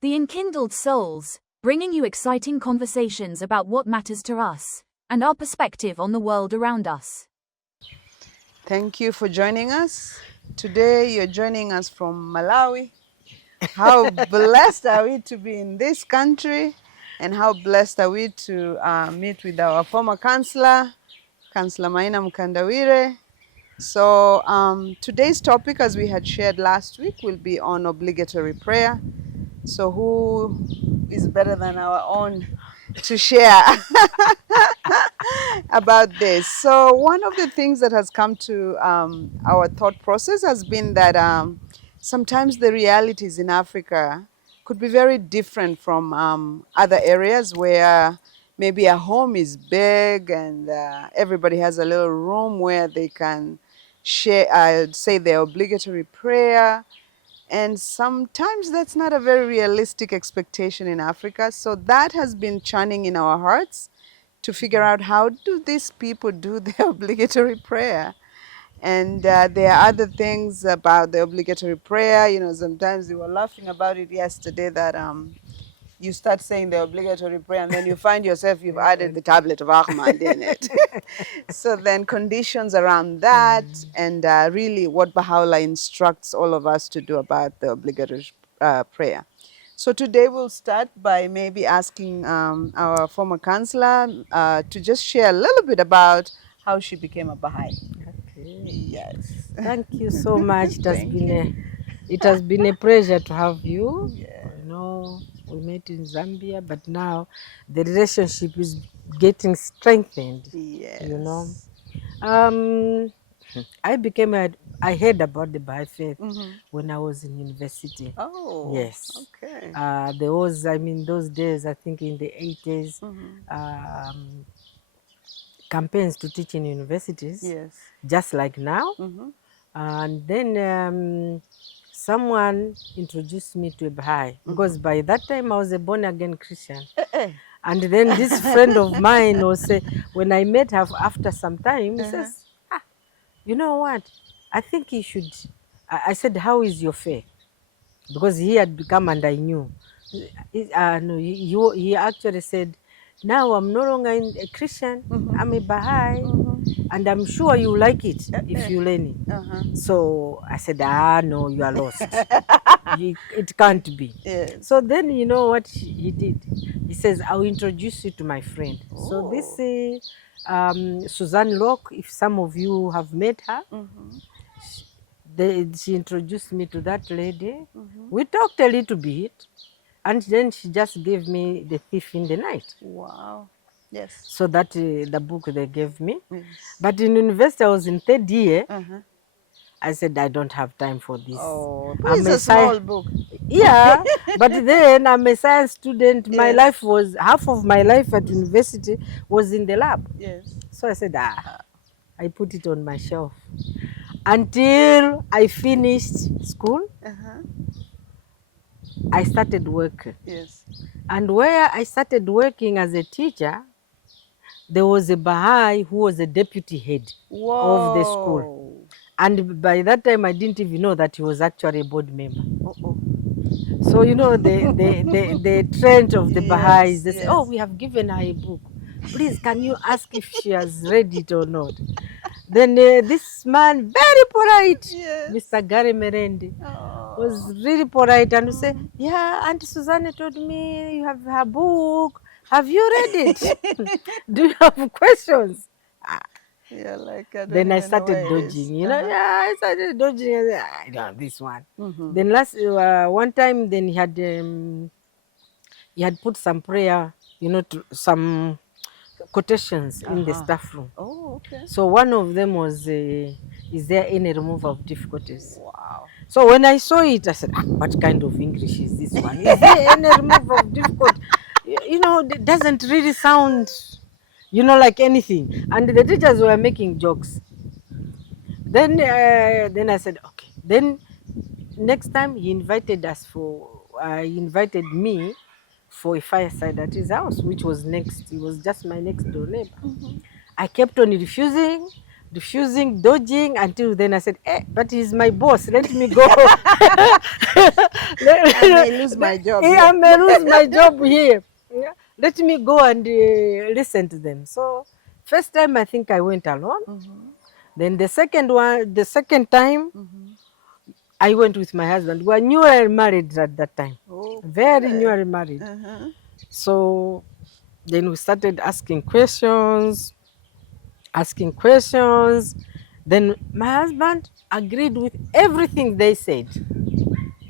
The Enkindled Souls, bringing you exciting conversations about what matters to us and our perspective on the world around us. Thank you for joining us. Today you're joining us from Malawi. How blessed are we to be in this country, and how blessed are we to meet with our former counselor, Councillor Maina Mkandawire. So today's topic, as we had shared last week, will be on obligatory prayer. So who is better than our own to share about this? So one of the things that has come to our thought process has been that sometimes the realities in Africa could be very different from other areas where maybe a home is big and everybody has a little room where they can share, say their obligatory prayer. And sometimes that's not a very realistic expectation in Africa. So that has been churning in our hearts to figure out, how do these people do their obligatory prayer? And there are other things about the obligatory prayer. You know, sometimes we were laughing about it yesterday that you start saying the obligatory prayer and then you find yourself you've added the tablet of Ahmad in it. So then conditions around that and really what Baha'u'llah instructs all of us to do about the obligatory prayer. So today we'll start by maybe asking our former counselor to just share a little bit about how she became a Baha'i. Okay. Yes. Thank you so much. It has Thank been a pleasure to have you. Yeah. You know, we met in Zambia, but now the relationship is getting strengthened. Yes. You know, I heard about the Baha'i faith when I was in university. Oh. Yes. Okay. There was, those days, I think in the 80s, campaigns to teach in universities. Yes. Just like now. And then someone introduced me to a Baha'i, because by that time I was a born-again Christian. And then this friend of mine when I met her after some time, he says, you know what, I think you should. I said, how is your faith? Because he had become, and I knew. He actually said, now I'm no longer a Christian, I'm a Baha'i, and I'm sure you like it if you learn it. So I said, no, you are lost. It can't be. Yes. So then you know what he did? He says, I'll introduce you to my friend. So this is Suzanne Locke, if some of you have met her. She introduced me to that lady. We talked a little bit, and then she just gave me The Thief in the Night. Wow. Yes. So that the book they gave me. Yes. But in university, I was in third year. I said, I don't have time for this. Oh, it's a small book. Yeah, but then I'm a science student. My Yes. life was, half of my life at university was in the lab. Yes. So I said, I put it on my shelf. Until I finished school, I started work. Yes. And where I started working as a teacher, there was a Baha'i who was a deputy head of the school. And by that time, I didn't even know that he was actually a board member. So, you know, the trend of the Baha'is, they say, oh, we have given her a book. Please, can you ask if she has read it or not? Then this man, very polite, Mr. Gary Merende, was really polite and say, yeah, Auntie Susanne told me you have her book. Have you read it? Do you have questions? Yeah, like then I started dodging, you know. Yeah, I started dodging. I said, I don't have this one. Then one time, then he had put some prayer, you know, some quotations in the staff room. Oh, okay. So one of them was, is there any removal of difficulties? Wow. So when I saw it, I said, what kind of English is this one? Is there any removal of difficulty? You know, it doesn't really sound, you know, like anything. And the teachers were making jokes. Then I said, okay. Then next time he invited me for a fireside at his house, which was next. It was just my next door neighbor. I kept on refusing, refusing, dodging, until then I said, but he's my boss, let me go. I may lose my job I here. may lose my job here. Yeah. Let me go and listen to them. So first time I think I went alone. Then the second time I went with my husband. We were newly married at that time. Oh, Very good. newly married. So then we started asking questions. Then my husband agreed with everything they said.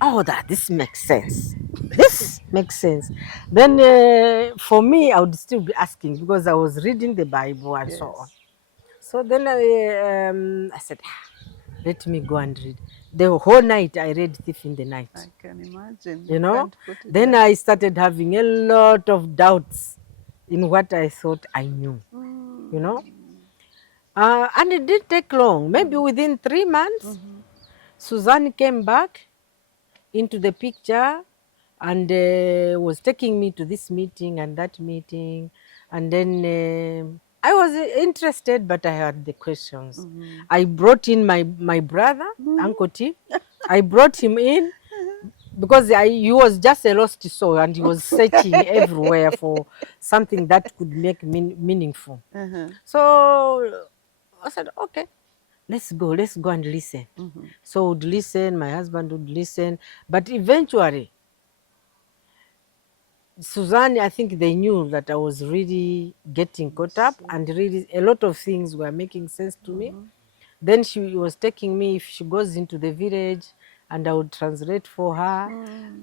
Oh, this makes sense. This makes sense. Then for me, I would still be asking because I was reading the Bible and so on. So then I said, let me go and read. The whole night I read Thief in the Night. I can imagine. You know? Can't put it Then down. I started having a lot of doubts in what I thought I knew. You know? And it didn't take long. Maybe within 3 months, Suzanne came back into the picture and was taking me to this meeting and that meeting. And then I was interested, but I had the questions. I brought in my brother, Uncle T. I brought him in because he was just a lost soul and he was searching everywhere for something that could make meaningful. So I said, okay, let's go and listen. So would listen, my husband would listen, but eventually, Suzanne, I think they knew that I was really getting caught up and really a lot of things were making sense to me. Then she was taking me, if she goes into the village, and I would translate for her.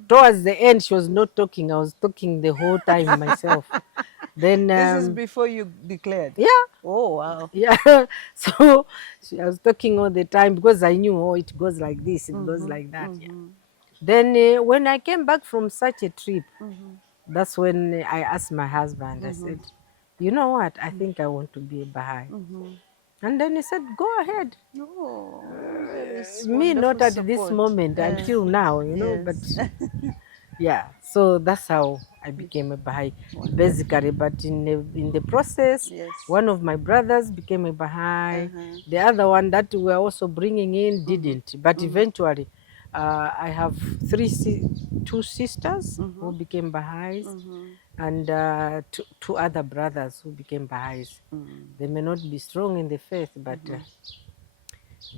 Towards the end, she was not talking. I was talking the whole time myself. Then This is before you declared? Yeah. Oh, wow. Yeah. So I was talking all the time because I knew, it goes like this, it goes like that. Yeah. Then when I came back from such a trip, that's when I asked my husband, I said, you know what, I think I want to be a Baha'i. And then he said, go ahead. Oh, Me not at this moment until now, you know, but yeah. So that's how I became a Baha'i, basically. But in the process, one of my brothers became a Baha'i. The other one that we were also bringing in didn't. But eventually, I have two sisters who became Baha'is, and two other brothers who became Baha'is. They may not be strong in the faith, but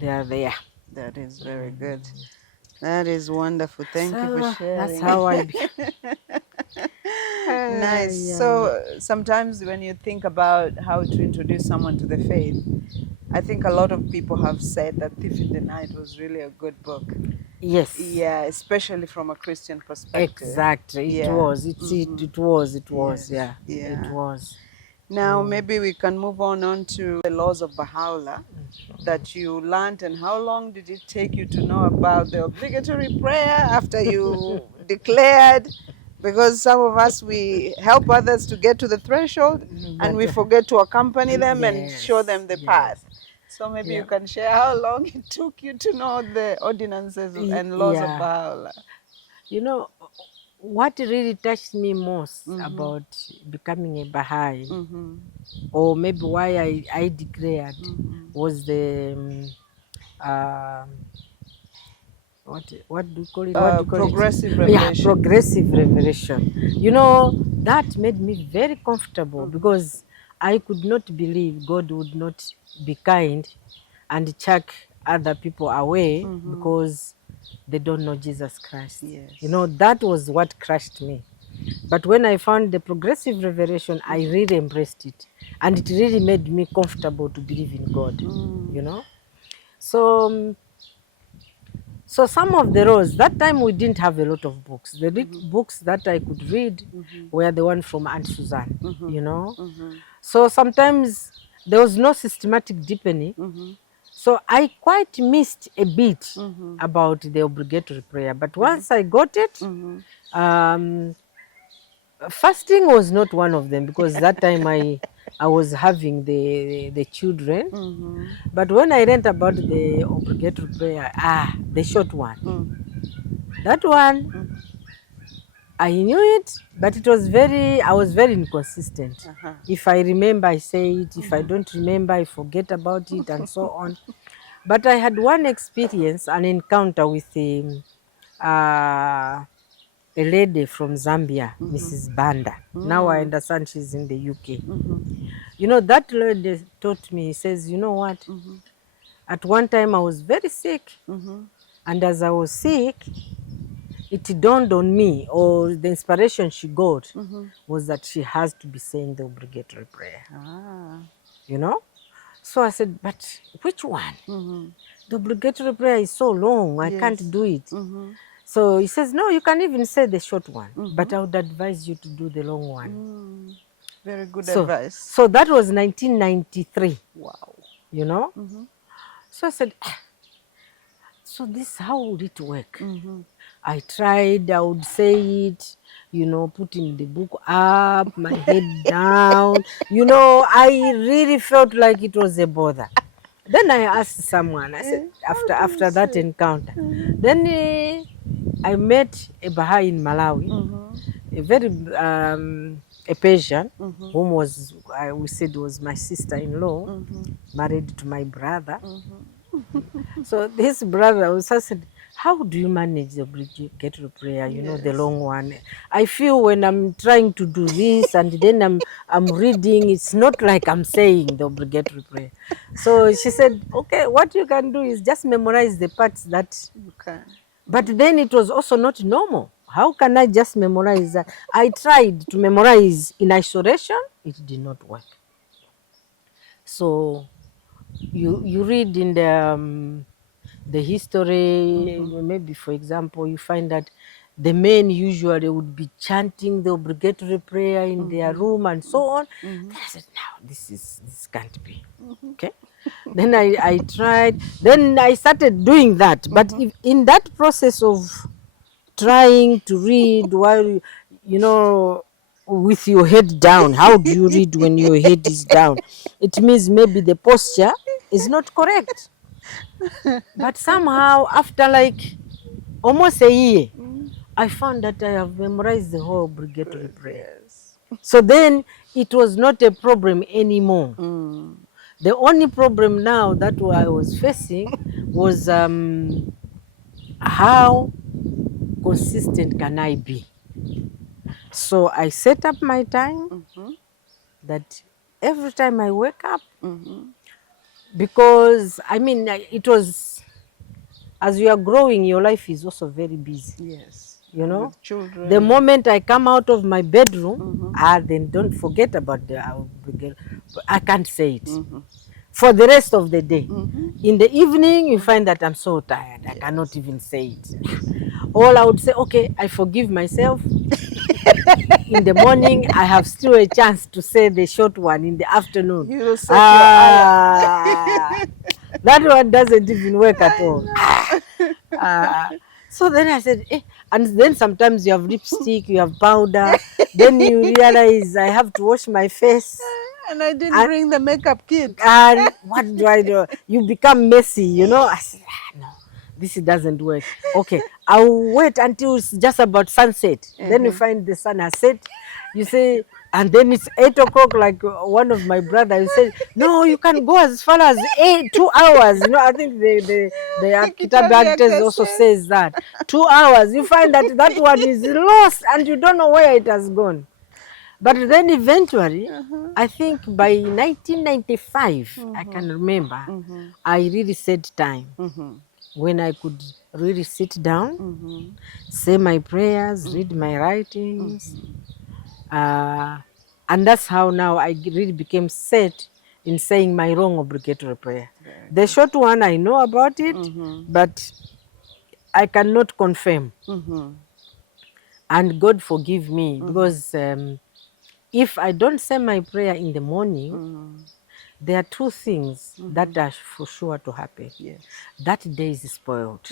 they are there. That is very good. That is wonderful. Thank you for sharing. That's how I Nice. Yeah. So sometimes when you think about how to introduce someone to the faith, I think a lot of people have said that Thief in the Night was really a good book. Yes. Yeah, especially from a Christian perspective. Exactly. It was. It was. Yes. Yeah. It was. Now maybe we can move on to the laws of Baha'u'llah that you learned, and how long did it take you to know about the obligatory prayer after you declared? Because some of us, we help others to get to the threshold and we forget to accompany them and show them the path. So maybe you can share how long it took you to know the ordinances and laws of Baha'u'llah. You know, what really touched me most about becoming a Baha'i, or maybe why I declared, was the what do you call it? Progressive revelation. Yeah, progressive revelation. You know, that made me very comfortable because I could not believe God would not be kind and chuck other people away because they don't know Jesus Christ. Yes. You know, that was what crushed me. But when I found the progressive revelation, I really embraced it. And it really made me comfortable to believe in God, you know. So some of the laws, that time we didn't have a lot of books. The books that I could read were the one from Aunt Suzanne, you know. So sometimes there was no systematic deepening. So I quite missed a bit about the obligatory prayer. But once I got it, fasting was not one of them because that time I was having the children. But when I learned about the obligatory prayer, the short one, that one, I knew it, but I was very inconsistent. If I remember, I say it. If I don't remember, I forget about it, and so on. But I had one experience, an encounter with a lady from Zambia, Mrs. Banda. Now I understand she's in the UK. You know, that lady taught me, he says, you know what? At one time I was very sick. And as I was sick, it dawned on me, or the inspiration she got was that she has to be saying the obligatory prayer. You know? So I said, but which one? The obligatory prayer is so long, I can't do it. So he says, no, you can even say the short one, but I would advise you to do the long one. Very good advice. So that was 1993. Wow. You know? So I said, so this, how would it work? I tried, I would say it, you know, putting the book up, my head down. You know, I really felt like it was a bother. Then I asked someone, I said, after that encounter, then I met a Baha'i in Malawi, a very, a Persian, whom was, we said was my sister-in-law, married to my brother. So this brother also said, how do you manage the obligatory prayer, you know, the long one? I feel when I'm trying to do this and then I'm reading, it's not like I'm saying the obligatory prayer. So she said, okay, what you can do is just memorize the parts that you can. But then it was also not normal. How can I just memorize that? I tried to memorize in isolation. It did not work. So you read in the history, maybe for example, you find that the men usually would be chanting the obligatory prayer in their room and so on. Then I said, no, this can't be. Okay. Then I tried. Then I started doing that. But if in that process of trying to read while, you know, with your head down, how do you read when your head is down? It means maybe the posture is not correct. But somehow, after like almost a year, I found that I have memorized the whole obligatory prayer. So then it was not a problem anymore. The only problem now that I was facing was how consistent can I be? So I set up my time that every time I wake up, because I mean, it was, as you are growing, your life is also very busy. Yes. You know, with children. The moment I come out of my bedroom, then don't forget about I can't say it. For the rest of the day. In the evening, you find that I'm so tired. I cannot even say it. All I would say, okay, I forgive myself. In the morning, I have still a chance to say the short one in the afternoon. You will set your alarm. That one doesn't even work at all. So then I said, and then sometimes you have lipstick, you have powder, then you realize I have to wash my face. And I didn't bring the makeup kit. And what do I do? You become messy, you know. I said, no, this doesn't work. Okay, I'll wait until it's just about sunset. Then you find the sun has set. You say, and then it's 8 o'clock, like one of my brothers said, no, you can go as far as 2 hours. You know, I think the Kitabi actors also says that. 2 hours. You find that one is lost and you don't know where it has gone. But then eventually, I think by 1995, I can remember, I really set time when I could really sit down, say my prayers, read my writings. And that's how now I really became set in saying my long obligatory prayer. The short one, I know about it, but I cannot confirm. And God forgive me, because if I don't say my prayer in the morning, there are two things that are for sure to happen. Yes. That day is spoiled.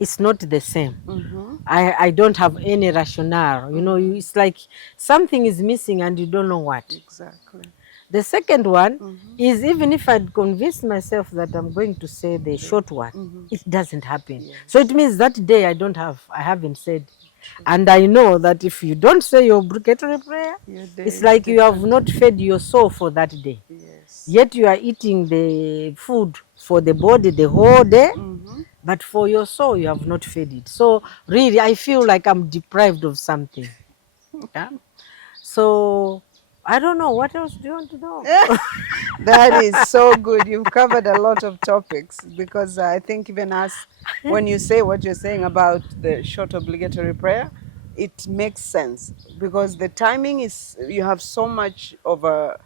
It's not the same. I don't have any rationale. You know, it's like something is missing and you don't know what. Exactly. The second one is, even if I'd convinced myself that I'm going to say the short one, it doesn't happen. Yes. So it means that day I haven't said And I know that if you don't say your obligatory prayer, Your day it's is like you have different. not fed your soul for that day. Yes. Yet you are eating the food for the body the whole day, but for your soul you have not fed it. So really, I feel like I'm deprived of something. Yeah? So I don't know, what else do you want to know? That is so good. You've covered a lot of topics, because I think even us, when you say what you're saying about the short obligatory prayer, it makes sense, because the timing is, you have so much of a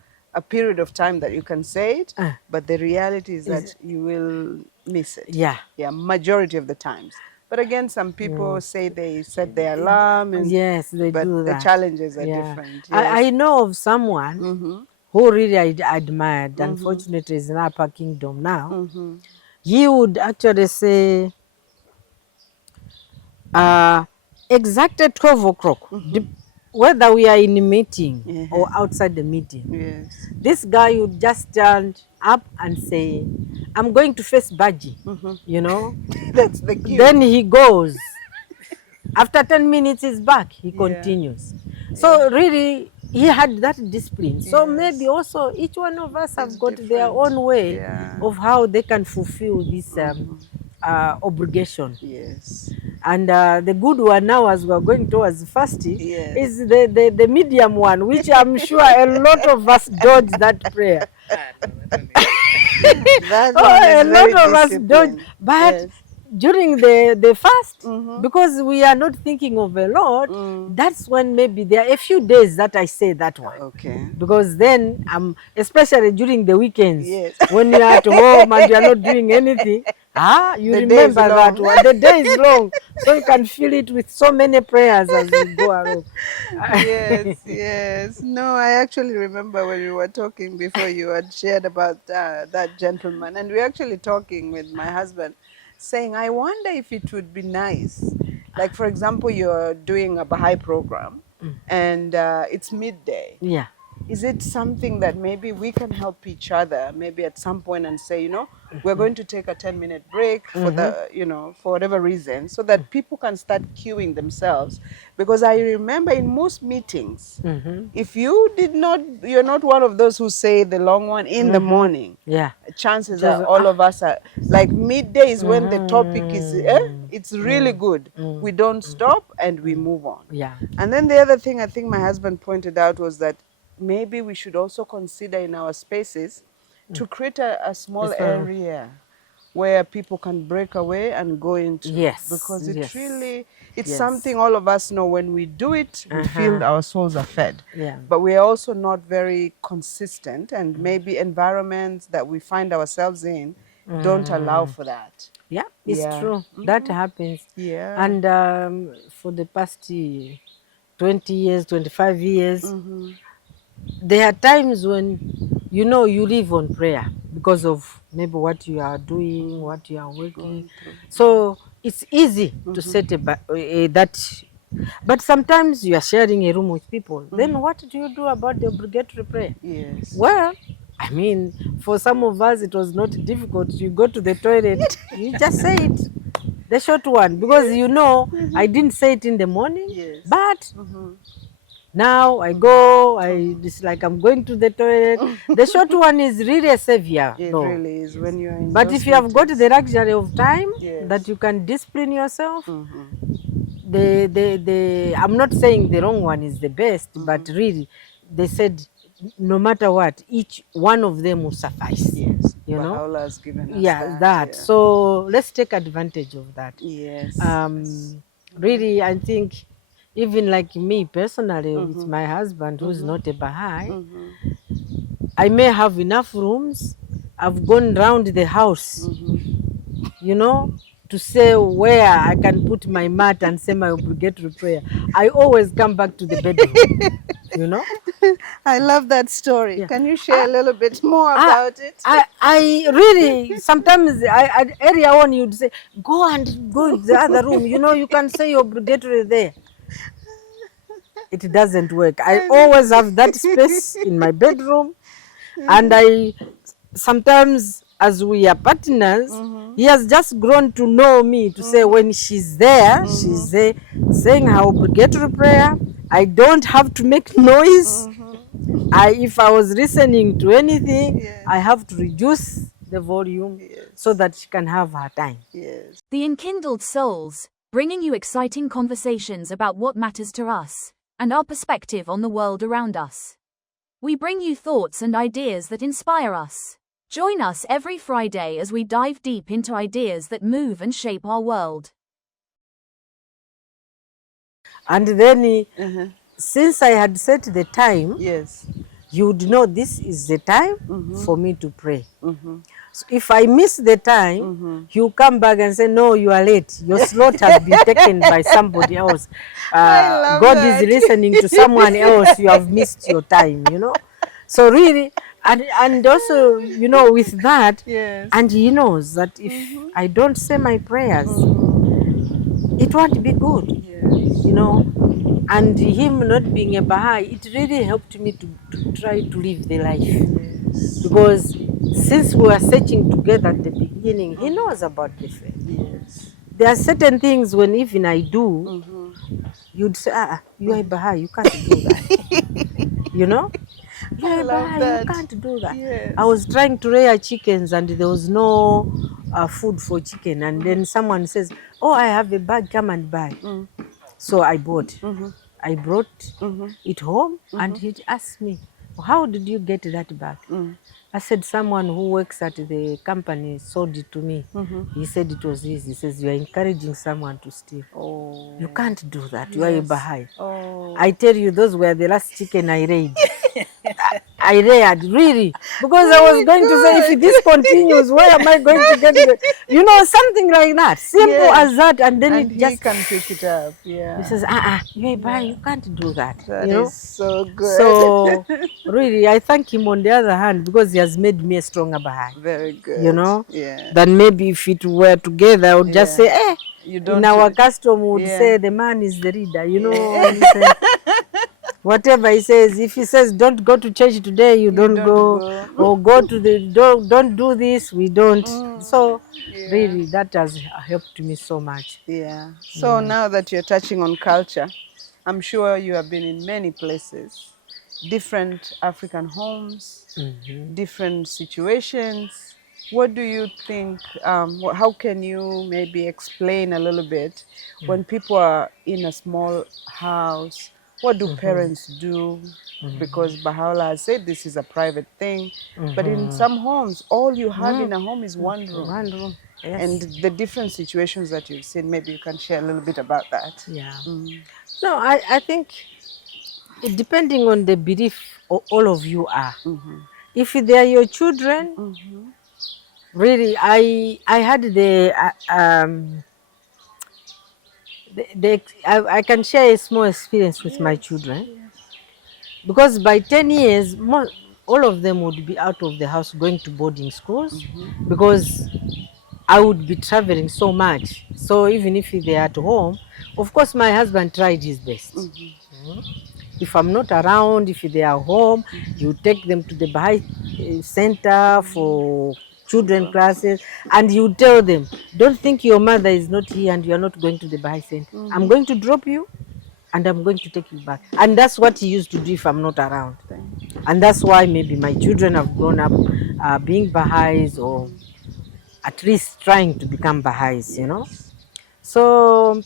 period of time that you can say it, but the reality is that you will miss it. Yeah. Yeah, majority of the times. But again, some people say they set their alarm, and Yes, they but do the that. challenges are Yeah. different. Yes. I know of someone who really I admired. Unfortunately, is in Upper Kingdom now. He would actually say, exactly 12 o'clock, whether we are in a meeting or outside the meeting. Yes. This guy would just stand up and say, I'm going to face Baji, you know. That's the cue. Then he goes. After 10 minutes, he's back. He continues. So really, he had that discipline. So maybe also each one of us have got their own way of how they can fulfill this obligation. Yes. And the good one now, as we're going towards fasting, Yes. is the medium one, which I'm sure a lot of us dodge that prayer. That Oh, one is a very lot of us dodge. disciplined. But Yes. during the fast, because we are not thinking of a lot, that's when maybe there are a few days that I say that one. Okay. Because then, especially during the weekends, Yes. when you are at home and you are not doing anything, you The day is remember that long. one. The day is long, so you can fill it with so many prayers as you go along. Yes, yes. No, I actually remember when we were talking before, you had shared about that gentleman, and we were actually talking with my husband, saying, I wonder if it would be nice, like for example, you're doing a Baha'i program, and it's midday. Yeah. Is it something that maybe we can help each other, maybe at some point, and say, you know, we're going to take a 10-minute break for the, you know, for whatever reason, so that people can start queuing themselves? Because I remember in most meetings, if you did not, you're not one of those who say the long one in the morning. Yeah. Chances are all of us are like midday is when the topic is, it's really good. We don't stop and we move on. Yeah. And then the other thing I think my husband pointed out was that maybe we should also consider in our spaces to create a small area where people can break away and go into. Yes, Because it really, it's yes. something all of us know, when we do it, we feel our souls are fed. Yeah. But we are also not very consistent, and maybe environments that we find ourselves in don't allow for that. Yeah, it's true. That happens. Yeah. And for the past 20 years, 25 years, there are times when, you know, you live on prayer because of maybe what you are doing, what you are working. So it's easy to set that. But sometimes you are sharing a room with people. Then what do you do about the obligatory prayer? Yes. Well, I mean, for some of us, it was not difficult. You go to the toilet, you just say it, the short one, because you know, I didn't say it in the morning, but now I go, it's like I'm going to the toilet. The short one is really a savior. It though. really is when you're in But those if you have got meetings. the luxury of time Yes. that you can discipline yourself, I'm not saying the wrong one is the best, but really, they said no matter what, each one of them will suffice. Yes. You know? Baha'u'llah has given us Yeah, that. Yeah. So let's take advantage of that. Yes. Really, I think even like me personally, with my husband, who's not a Baha'i, I may have enough rooms. I've gone round the house, you know, to say where I can put my mat and say my obligatory prayer. I always come back to the bedroom, you know. I love that story. Yeah. Can you share a little bit more about it? I really, sometimes earlier on you'd say, go and go in the other room, you know, you can say your obligatory there. It doesn't work. I always have that space in my bedroom, and I sometimes, as we are partners, He has just grown to know me, to say when she's there, she's saying her obligatory prayer. I don't have to make noise. If I was listening to anything, Yes. I have to reduce the volume so that she can have her time. Yes. The Enkindled Souls, bringing you exciting conversations about what matters to us and our perspective on the world around us. We bring you thoughts and ideas that inspire us. Join us every Friday as we dive deep into ideas that move and shape our world. And then, since I had set the time, Yes. you would know this is the time for me to pray. So if I miss the time, you come back and say, no, you are late. Your slot has been taken by somebody else. love God that. is listening to someone else. You have missed your time, you know. So really, and also, you know, with that, Yes. and he knows that if I don't say my prayers, it won't be good, Yes. you know. And him not being a Baha'i, it really helped me to try to live the life. Yes. Because since we were searching together at the beginning, he knows about the faith. Yes. There are certain things when even I do, you'd say, you are a Baha'i, you can't do that. You know? You are a Baha'i, you can't do that. Yes. I was trying to rear chickens and there was no food for chicken. And then someone says, oh, I have a bag, come and buy. So I bought. I brought it home and he asked me, how did you get that bag? I said, someone who works at the company sold it to me. He said it was his. He says, you are encouraging someone to steal. Oh. You can't do that. You are a Baha'i. Oh. I tell you, those were the last chicken I reared. I reared, really. Because I was going to say, if this continues, where am I going to get it? You know, something like that. Simple as that. And then And it he just can pick it up. Yeah. he says, you're a Baha'i, you can't do that. That you know? is so good. So, really, I thank him on the other hand because he has made me a stronger Baha'i. Very good. You know? Yeah. Than maybe if it were together, I would just say, You don't in our do- custom, we would say the man is the leader, you know. Whatever he says, if he says don't go to church today, you don't go. Or go to the don't do this, we don't. So really that has helped me so much. Yeah. So now that you're touching on culture, I'm sure you have been in many places, different African homes, different situations. What do you think, how can you maybe explain a little bit when people are in a small house, what do parents do? Because Baha'u'llah has said this is a private thing, but in some homes, all you have in a home is one room. One room. Yes. And the different situations that you've seen, maybe you can share a little bit about that. Yeah. No, I think depending on the belief all of you are. If they are your children, really, I had I can share a small experience with my children. Because by 10 years, all of them would be out of the house going to boarding schools because I would be traveling so much. So even if they're at home, of course my husband tried his best. If I'm not around, if they are home, you take them to the Baha'i center for children classes, and you tell them, don't think your mother is not here and you're not going to the Baha'i center. I'm going to drop you and I'm going to take you back. And that's what he used to do if I'm not around. And that's why maybe my children have grown up being Baha'is or at least trying to become Baha'is, you know. So,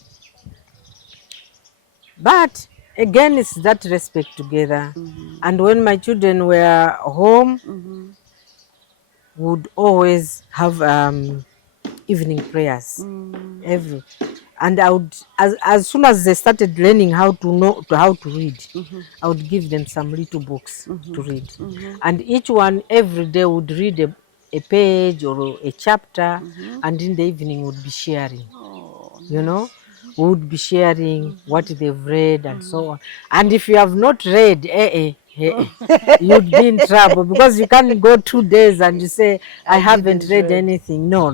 but again, it's that respect together. And when my children were home, would always have evening prayers and I would, as soon as they started learning how to read, I would give them some little books to read, and each one every day would read a page or a chapter, and in the evening would be sharing. You know, we would be sharing what they've read and so on. And if you have not read, you'd be in trouble because you can't go 2 days and you say, I haven't read anything. No.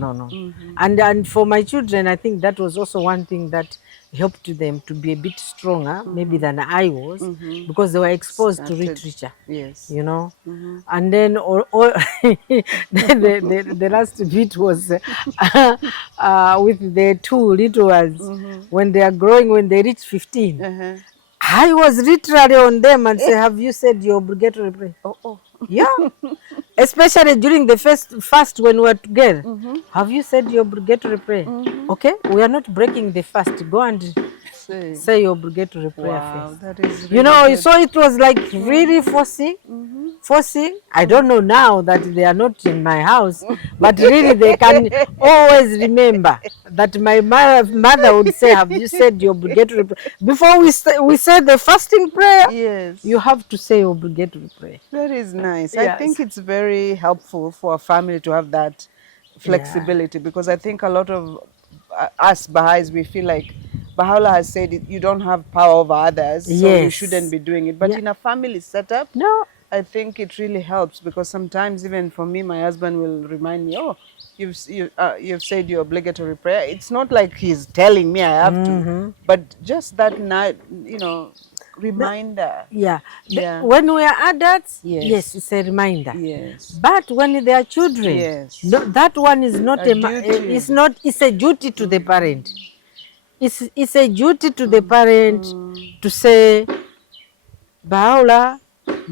And for my children, I think that was also one thing that helped them to be a bit stronger, maybe than I was, because they were exposed to Started. literature, Yes. you know. And then the last bit was with the two little ones, when they are growing, when they reach 15. I was literally on them and say, have you said your obligatory prayer? Oh. Yeah. Especially during the fast when we were together. Have you said your obligatory prayer? Okay, we are not breaking the fast. Go and say your obligatory prayer Wow, first. that is really You know, good. so it was like really forcing. I don't know now that they are not in my house, but really they can always remember that my mother would say, have you said your obligatory prayer? Before we say the fasting prayer, Yes. you have to say obligatory prayer. That is nice. I Yes. think it's very helpful for a family to have that flexibility, because I think a lot of us Baha'is, we feel like Baha'u'llah has said it, you don't have power over others, so you Yes. shouldn't be doing it. But Yeah. in a family setup, No. I think it really helps, because sometimes even for me, my husband will remind me, oh, you've said your obligatory prayer. It's not like he's telling me I have to, but just that night, reminder. Yeah. Yeah. When we are adults, Yes. yes, it's a reminder. Yes. But when they are children, Yes. no, that one is not A a, duty. it's not, it's a duty to the parent. It's a duty to the parent to say, Baha'u'llah,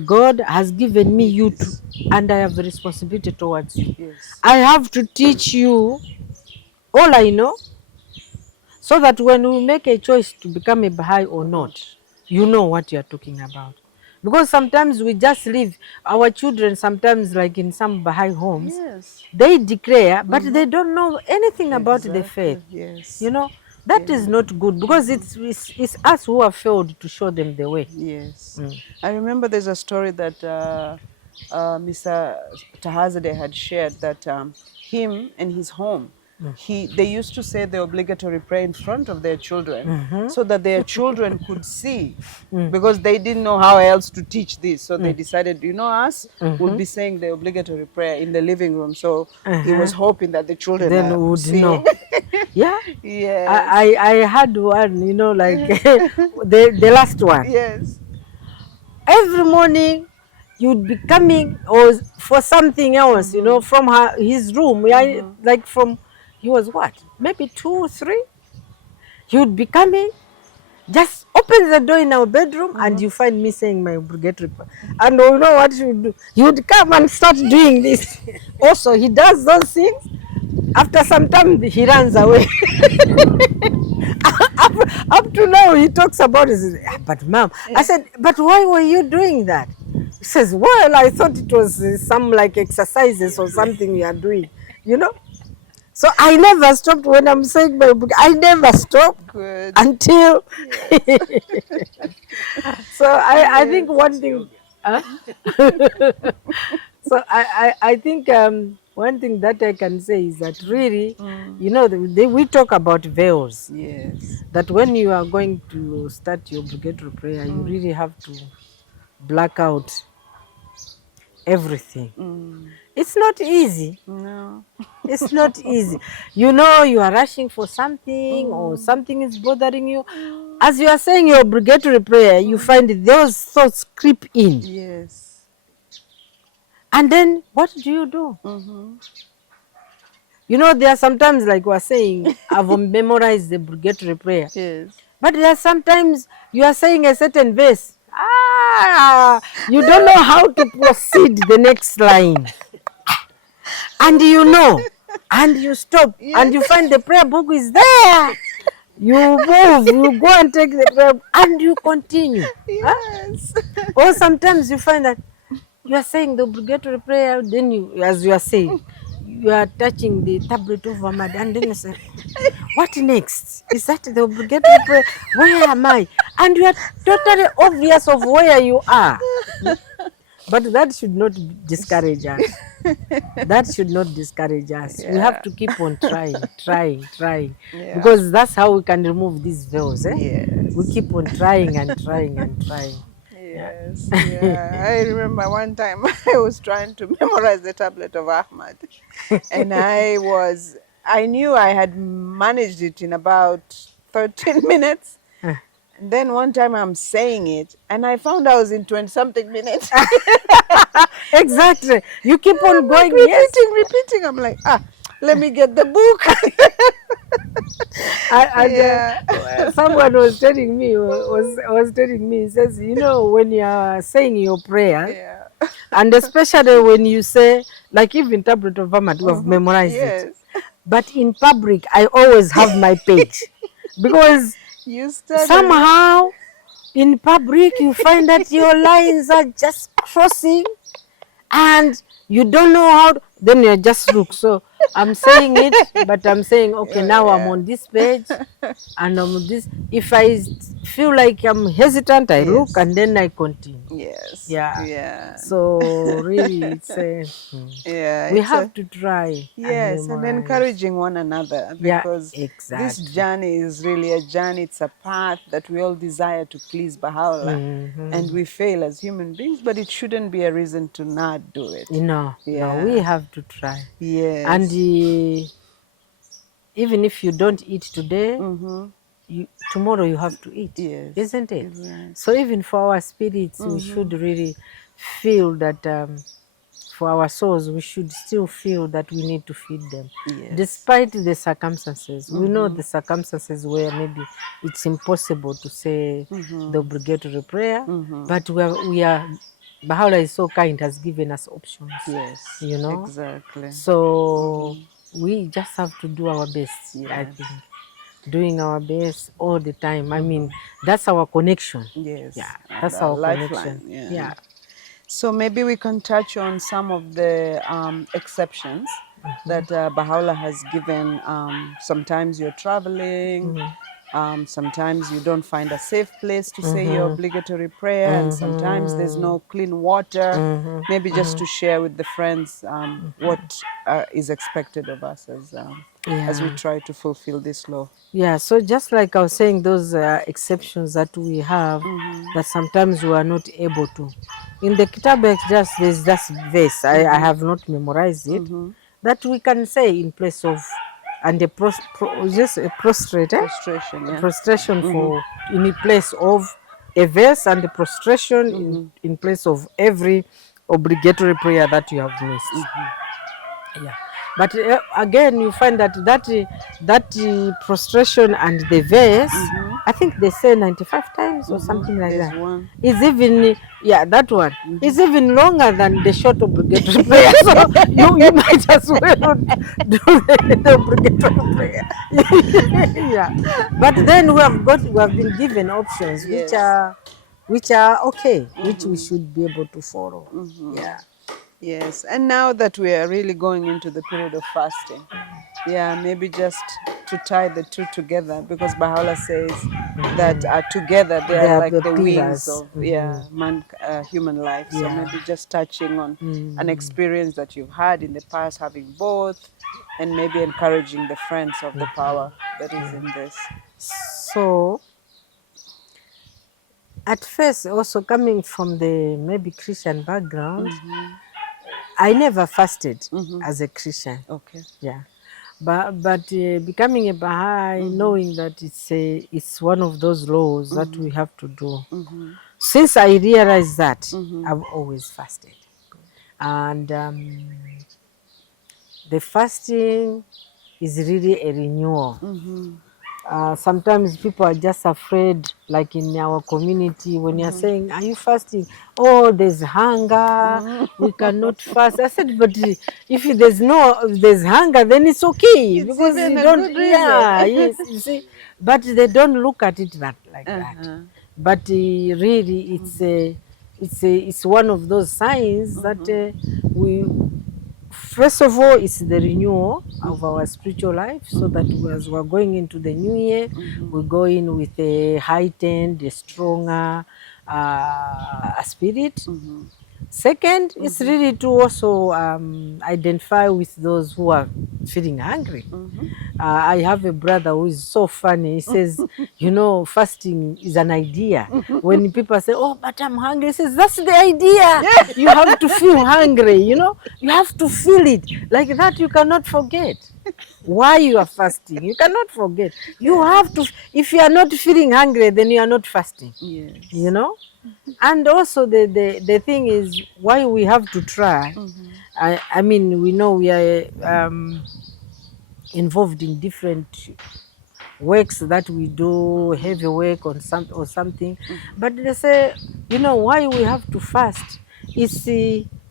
God has given me you to, and I have a responsibility towards you. Yes. I have to teach you all I know, so that when we make a choice to become a Baha'i or not, you know what you are talking about. Because sometimes we just leave our children, sometimes like in some Baha'i homes, Yes. they declare, but they don't know anything about the Exactly. faith. Yes. You know, that is not good, because it's us who have failed to show them the way. Yes. I remember there's a story that Mr. Tahazadeh had shared that him and his home, they used to say the obligatory prayer in front of their children, so that their children could see, because they didn't know how else to teach this. So they decided, us would be saying the obligatory prayer in the living room. So he was hoping that the children Then would seeing. know. Yeah. Yes. I had one, like the last one. Yes. Every morning you'd be coming or for something else, from his room. Yeah, like from, he was what? Maybe 2, 3. He would be coming, just open the door in our bedroom, and you find me saying my obligatory prayer. And you know what he would do? He would come and start doing this. Also, he does those things. After some time, he runs away. Up to now, he talks about it. He says, but mom, I said, but why were you doing that? He says, well, I thought it was some like exercises or something we are doing, So I never stopped when I'm saying my book. I never stopped. Good. Until. So I think one thing. Huh? So I think one thing that I can say is that really, we talk about veils. Yes. That when you are going to start your obligatory prayer, you really have to black out everything. It's not easy. No. It's not easy. You are rushing for something, or something is bothering you. As you are saying your obligatory prayer, you find those thoughts creep in. Yes. And then what do? There are sometimes, like we are saying, I've memorized the obligatory prayer. Yes. But there are sometimes you are saying a certain verse. You don't know how to proceed the next line. And and you stop, and you find the prayer book is there. You move, you go and take the prayer, and you continue. Yes. Or sometimes you find that you are saying the obligatory prayer, then as you are saying, you are touching the tablet of Ahmad, and then you say, what next? Is that the obligatory prayer? Where am I? And you are totally obvious of where you are. But that should not discourage us. That should not discourage us. We have to keep on trying. Yeah. Because that's how we can remove these veils. Yes. We keep on trying and trying. Yes. Yeah. I remember one time I was trying to memorize the tablet of Ahmad. And I knew I had managed it in about 13 minutes. And then one time I'm saying it, and I found I was in 20-something minutes. Exactly. You keep on going, repeating. I'm like, let me get the book. Someone was telling me, he says, you know, when you are saying your prayer, and especially when you say, like even tablet of Ahmad, you have memorized it. But in public, I always have my page because somehow in public you find that your lines are just crossing and you don't know how to, then you just look. So I'm saying it, but I'm saying, okay, now I'm on this page and I'm on this. If I feel like I'm hesitant, I look and then I continue. Yes. Yeah. So really, it's we have to try. Yes, and encouraging one another, because this journey is really a journey. It's a path that we all desire to please Baha'u'llah, and we fail as human beings, but it shouldn't be a reason to not do it. No, we have to try. Yes. And even if you don't eat today, tomorrow you have to eat, isn't it? Right. So even for our spirits, we should really feel that for our souls, we should still feel that we need to feed them. Despite the circumstances. We know the circumstances where maybe it's impossible to say the obligatory prayer, but we are Baha'u'llah is so kind, has given us options. Yes, you know? Exactly. So we just have to do our best, I think. Doing our best all the time. I mean, that's our connection. Yes. Yeah, that's our lifeline. connection. Yeah. So maybe we can touch on some of the exceptions that Baha'u'llah has given. Sometimes you're traveling, sometimes you don't find a safe place to say your obligatory prayer, and sometimes there's no clean water. Maybe just to share with the friends what is expected of us as we try to fulfill this law. Yeah, so just like I was saying, those exceptions that we have, that sometimes we are not able to. In the Kitab, there's just verse, I have not memorized it, that we can say in place of, and just a prostration for in place of a verse, and the prostration in place of every obligatory prayer that you have missed. Yeah. But again, you find that prostration and the verse, I think they say 95 times or something like that. One. It's even, that one. It's even longer than the short obligatory prayer. So you might as well do the obligatory prayer. But then we have been given options which are okay, which we should be able to follow. Yes, and now that we are really going into the period of fasting, maybe just to tie the two together, because Baha'u'llah says that together they are like the wings of human life. So maybe just touching on an experience that you've had in the past, having both, and maybe encouraging the friends of the power that is in this. So, at first, also coming from the maybe Christian background, I never fasted as a Christian. Okay. Yeah. But becoming a Baha'i, knowing that it's one of those laws that we have to do. Since I realized that, I've always fasted. And the fasting is really a renewal. Sometimes people are just afraid, like in our community, when you're saying, are you fasting? Oh, there's hunger, we cannot fast. I said, but if there's hunger, then it's okay. Because you don't, you see. But they don't look at it like that. But really, it's one of those signs that first of all, it's the renewal of our spiritual life, so that as we're going into the new year, we go in with a heightened, a stronger spirit. Second, it's really to also identify with those who are feeling hungry. I have a brother who is so funny. He says, fasting is an idea. When people say, oh, but I'm hungry, he says, that's the idea. You have to feel hungry, you have to feel it. Like that, you cannot forget. why you are fasting. You cannot forget. You have to, if you are not feeling hungry, then you are not fasting. Yes. You know? And also the thing is why we have to try. I mean, we know we are involved in different works that we do, heavy work on something. But they say, you know, why we have to fast is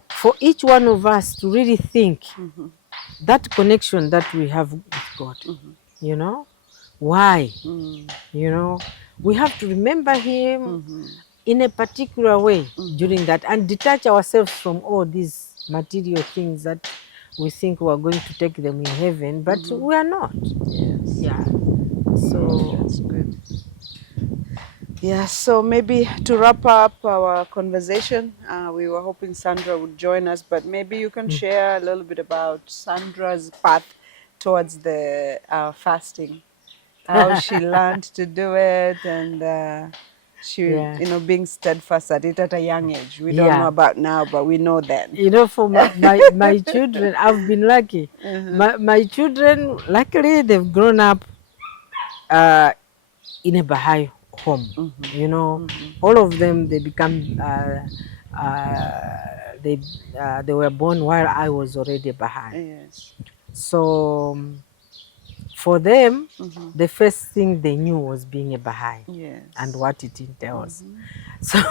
for each one of us to really think that connection that we have with God. You know, why? You know, we have to remember Him in a particular way during that, and detach ourselves from all these material things that we think we are going to take them in heaven, but we are not. Yes. Yeah. So That's good. Yeah, so maybe to wrap up our conversation, we were hoping Sandra would join us, but maybe you can share a little bit about Sandra's path towards the fasting, how she learned to do it, and she, Yeah. you know, being steadfast at it at a young age. We don't know Yeah. about now, but we know then. You know, for my children, I've been lucky. My children, luckily, they've grown up in a Baha'i home. You know, all of them, they become they were born while I was already a Baha'i. Yes. So for them, the first thing they knew was being a Baha'i. Yes. And what it entails. So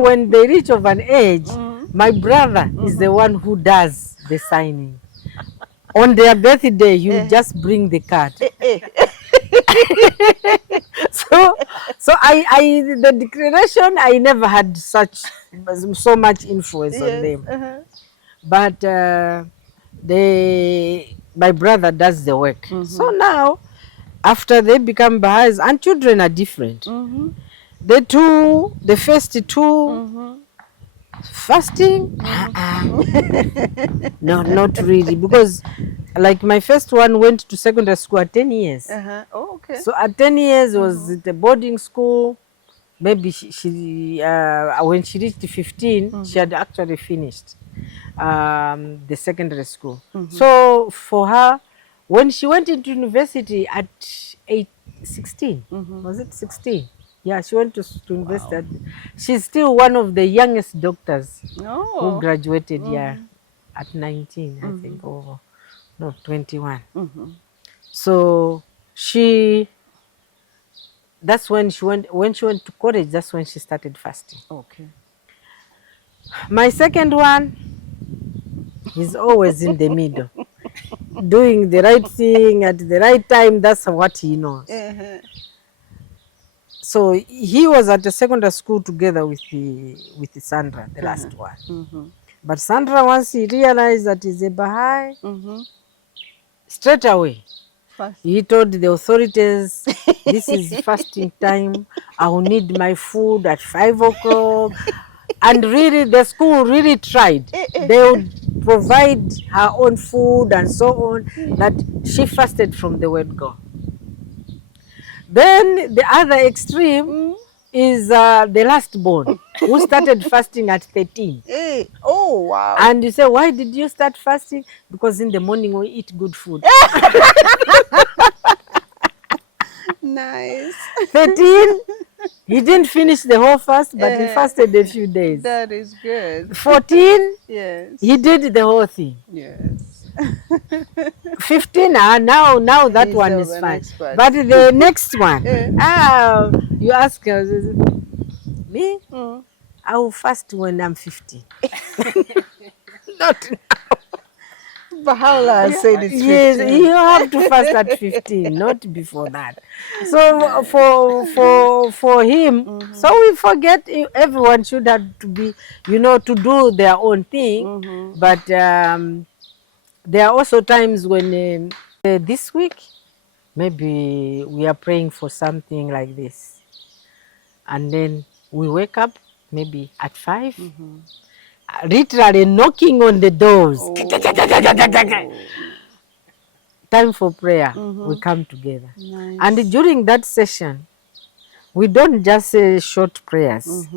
when they reach of an age, my brother is the one who does the signing. On their birthday, he will just bring the card. So the declaration, I never had so much influence on them. But my brother does the work. So now, after they become Baha'is, and children are different. The first two, fasting? No, not really, because like my first one went to secondary school at 10 years. Oh, okay. So at 10 years was at a boarding school. Maybe she when she reached 15, she had actually finished the secondary school. So for her, when she went into university at 16, was it 16? Yeah, she went to university. She's still one of the youngest doctors who graduated at 19, I think, or no, 21. So that's when she went to college, that's when she started fasting. Okay. My second one is always in the middle, doing the right thing at the right time. That's what he knows. So he was at the secondary school together with Sandra, the last one. But Sandra, once he realized that he's a Baha'i, straight away, he told the authorities, this is fasting time. I will need my food at 5 o'clock. And really, the school really tried. They would provide her own food and so on, that she fasted from the word go. Then the other extreme is the last born, who started fasting at 13. Oh, wow. And you say, why did you start fasting? Because in the morning we eat good food. Nice. 13, he didn't finish the whole fast, but he fasted a few days. That is good. 14, yes. He did the whole thing. Yes. 15, now that He's one is fine. expert. But the next one, you ask us, me? I will fast when I'm 50. Not now. Baha'u'llah said it's 15. Yes, you have to fast at 15, not before that. So for him, so we forget everyone should have to be, to do their own thing. But there are also times when this week, maybe we are praying for something like this. And then we wake up maybe at 5, literally knocking on the doors. Time for prayer, we come together. Nice. And during that session, we don't just say short prayers.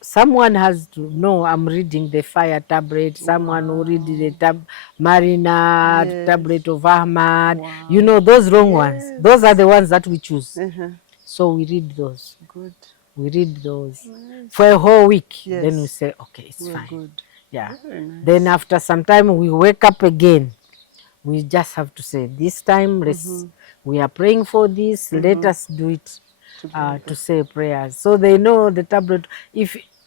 someone has to know I'm reading the fire tablet, someone who read the Marina Yes. tablet of Ahmad. Wow. You know, those wrong ones. Yes. Those are the ones that we choose. Uh-huh. So we read those. Good. We read those Nice. for a whole week. Yes. Then we say, okay, it's We're fine. good. Yeah. Very nice. Then after some time we wake up again. We just have to say, this time we are praying for this. Let us do it to say prayers. So they know the tablet.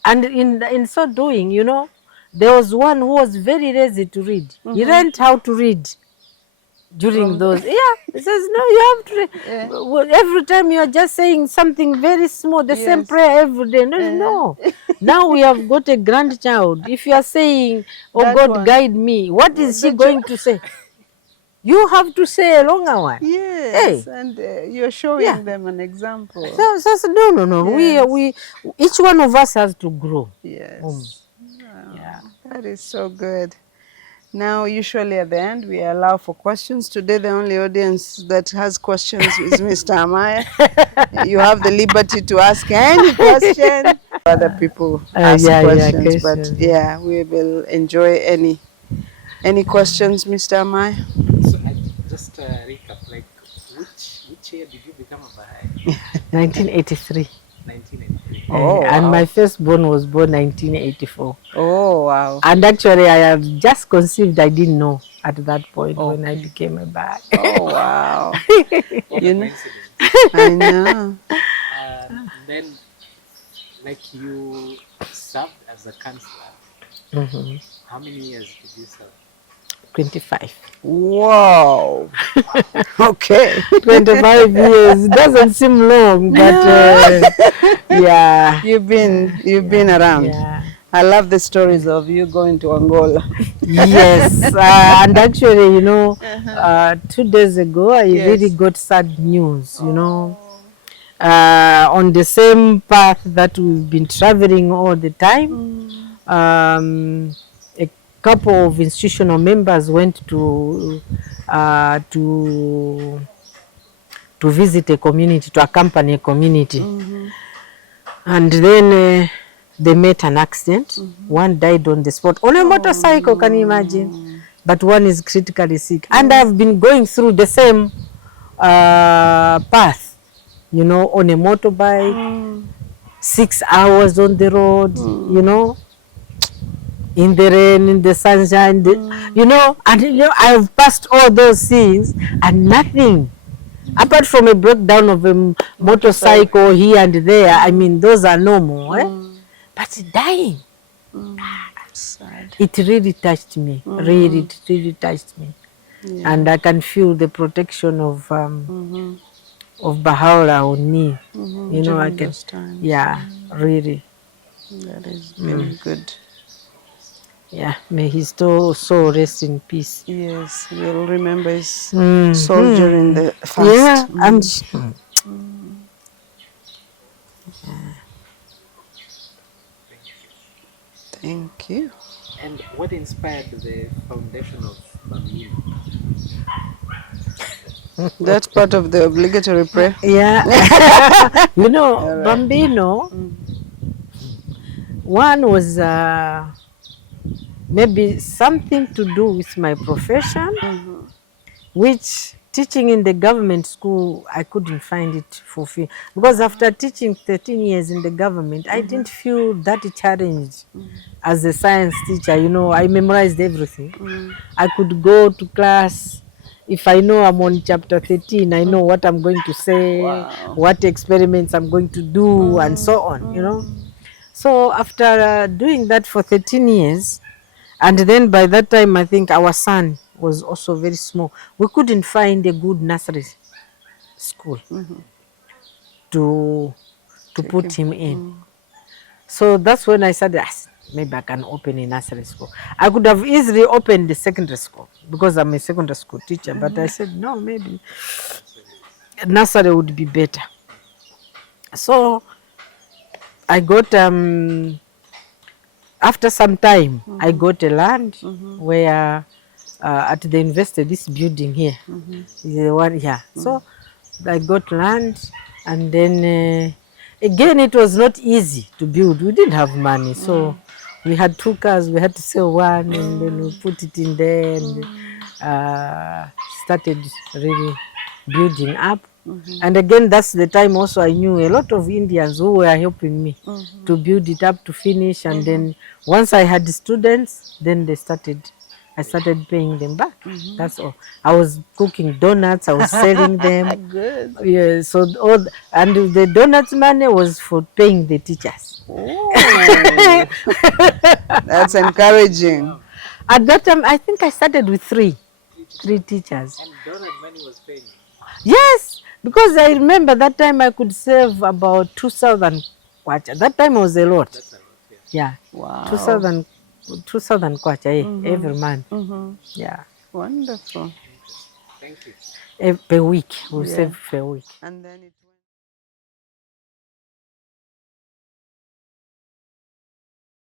And in so doing, you know, there was one who was very lazy to read. He learned how to read during those. Yeah, he says, no, you have to read. Yeah. Well, every time you are just saying something very small, the same prayer every day. No. Now we have got a grandchild. If you are saying, oh That God, one. guide me, what is she going to say? You have to say a longer one. Yes, Hey. and you're showing them an example. So no. Yes. We each one of us has to grow. Yes. Wow. Yeah. That is so good. Now, usually at the end, we allow for questions. Today, the only audience that has questions is Mr. Amaya. You have the liberty to ask any question. Other people ask questions, but yeah, we will enjoy any questions, Mr. Amaya. So just recap, like which year did you become a Baha'i? 1983. 1983. Oh, And wow. my firstborn was born 1984. Oh, wow. And actually, I have just conceived. I didn't know at that point when I became a Baha'i. Oh, wow. You know, Coincidence. I know. Then, like you served as a counselor. How many years did you serve? 25. Wow. Okay. 25 years. It doesn't seem long, but yeah. You've been around. Yeah. I love the stories of you going to Angola. Yes, and actually, you know, 2 days ago, I really got sad news, you know. On the same path that we've been traveling all the time, a couple of institutional members went to visit a community, to accompany a community. And then they met an accident. One died on the spot on a motorcycle, can you imagine? But one is critically sick. And I've been going through the same path, you know, on a motorbike, 6 hours on the road, you know, in the rain, in the sunshine, you know, and you know, I've passed all those things and nothing. Apart from a breakdown of a motorcycle here and there, I mean, those are normal, but dying, Sad. it really touched me, really touched me. Yeah. And I can feel the protection of Baha'u'llah on me, you know, I During can, those times. yeah, really. That is very good. Yeah, may his soul rest in peace. Yes, we'll remember his soldier in the fast. Yeah, and Thank you. And what inspired the foundation of Bambino? That's part of the obligatory prayer. yeah, you know, Bambino, one was maybe something to do with my profession, which teaching in the government school, I couldn't find it fulfilled. Because after teaching 13 years in the government, I didn't feel that challenged as a science teacher. You know, I memorized everything. I could go to class. If I know I'm on chapter 13, I know what I'm going to say, what experiments I'm going to do, and so on, you know. So after doing that for 13 years, and then by that time, I think our son was also very small. We couldn't find a good nursery school to put him in. So that's when I said, maybe I can open a nursery school. I could have easily opened the secondary school because I'm a secondary school teacher, but I said, no, maybe nursery would be better. So I got, after some time, I got a land where at the university, this building here is the one here. So I got land, and then Again, it was not easy to build. We didn't have money, so we had 2 cars. We had to sell one, and then we put it in there, and started really building up. And again, that's the time also I knew a lot of Indians who were helping me to build it up to finish. And then once I had the students, then I started paying them back. That's all. I was cooking donuts. I was selling them. Good. Yeah. So and the donuts money was for paying the teachers. Oh, that's encouraging. At that time, I think I started with three teachers. And donut money was paying you. Yes, because I remember that time I could save about 2,000 kwacha. That time was a lot. That's a lot, yes. Yeah. Wow. 2,000 kwacha every month. Yeah. Wonderful. Thank you. Per week. We save per week. And then it